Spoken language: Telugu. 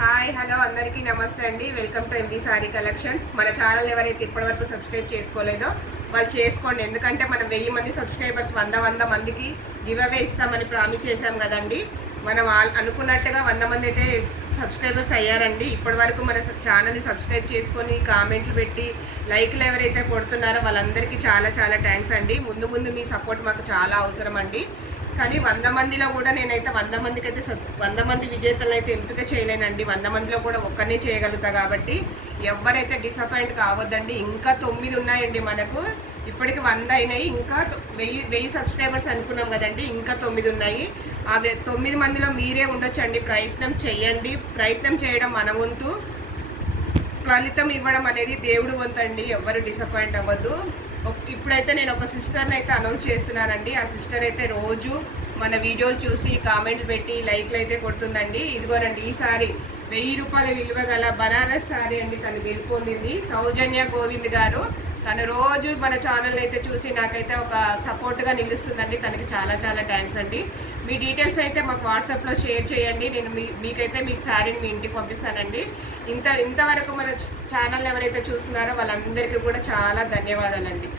హాయ్ హలో అందరికీ నమస్తే అండి. Welcome to MB sorry collections. మన ఛానల్ ఎవరైతే ఇప్పటివరకు సబ్స్క్రైబ్ చేసుకోలేదో వాళ్ళు చేసుకోండి. ఎందుకంటే మనం 1000 మంది సబ్స్క్రైబర్స్ 100 మందికి గివ్ అవే ఇస్తామని ప్రామిస్ చేశాం కదండి. మనం అనుకున్నట్టుగా 100 మంది అయితే సబ్స్క్రైబర్స్ అయ్యారండి. ఇప్పటివరకు మన ఛానల్ని సబ్స్క్రైబ్ చేసుకొని కామెంట్లు పెట్టి లైక్లు ఎవరైతే కొడుతున్నారో వాళ్ళందరికీ చాలా చాలా థ్యాంక్స్ అండి. ముందు ముందు మీ సపోర్ట్ మాకు చాలా అవసరం అండి. కానీ 100 మందిలో కూడా నేనైతే 100 మందికి అయితే 100 మంది విజేతలను అయితే ఎంపిక చేయలేనండి. 100 మందిలో కూడా ఒక్కనే చేయగలుగుతా. కాబట్టి ఎవరైతే డిసప్పాయింట్ కావద్దండి. ఇంకా 9 ఉన్నాయండి మనకు. ఇప్పటికి 100 అయినాయి. ఇంకా 1000 సబ్స్క్రైబర్స్ అనుకున్నాం కదండి. ఇంకా 9 ఉన్నాయి. ఆ 9 మందిలో మీరే ఉండొచ్చండి. ప్రయత్నం చేయండి. ప్రయత్నం చేయడం మన వంతు, ఫలితం ఇవ్వడం అనేది దేవుడు వంతండి. ఎవ్వరు డిసప్పాయింట్ అవ్వద్దు. ఇప్పుడైతే నేను ఒక సిస్టర్ని అయితే అనౌన్స్ చేస్తున్నానండి. ఆ సిస్టర్ అయితే రోజు మన వీడియోలు చూసి కామెంట్లు పెట్టి లైక్లు అయితే కొడుతుందండి. ఇదిగోనండి, ఈ సారీ 1000 రూపాయల విలువ గల బనారస్ సారీ అండి. తను గెలుపొందింది సౌజన్య గోవింద్ గారు. తను రోజు మన ఛానల్ అయితే చూసి నాకైతే ఒక సపోర్ట్గా నిలుస్తుందండి. తనకి చాలా చాలా థ్యాంక్స్ అండి. మీ డీటెయిల్స్ అయితే మాకు వాట్సాప్లో షేర్ చేయండి. నేను మీకైతే మీ శారీని మీ ఇంటికి పంపిస్తానండి. ఇంతవరకు మన ఛానల్ ఎవరైతే చూస్తున్నారో వాళ్ళందరికీ కూడా చాలా ధన్యవాదాలండి.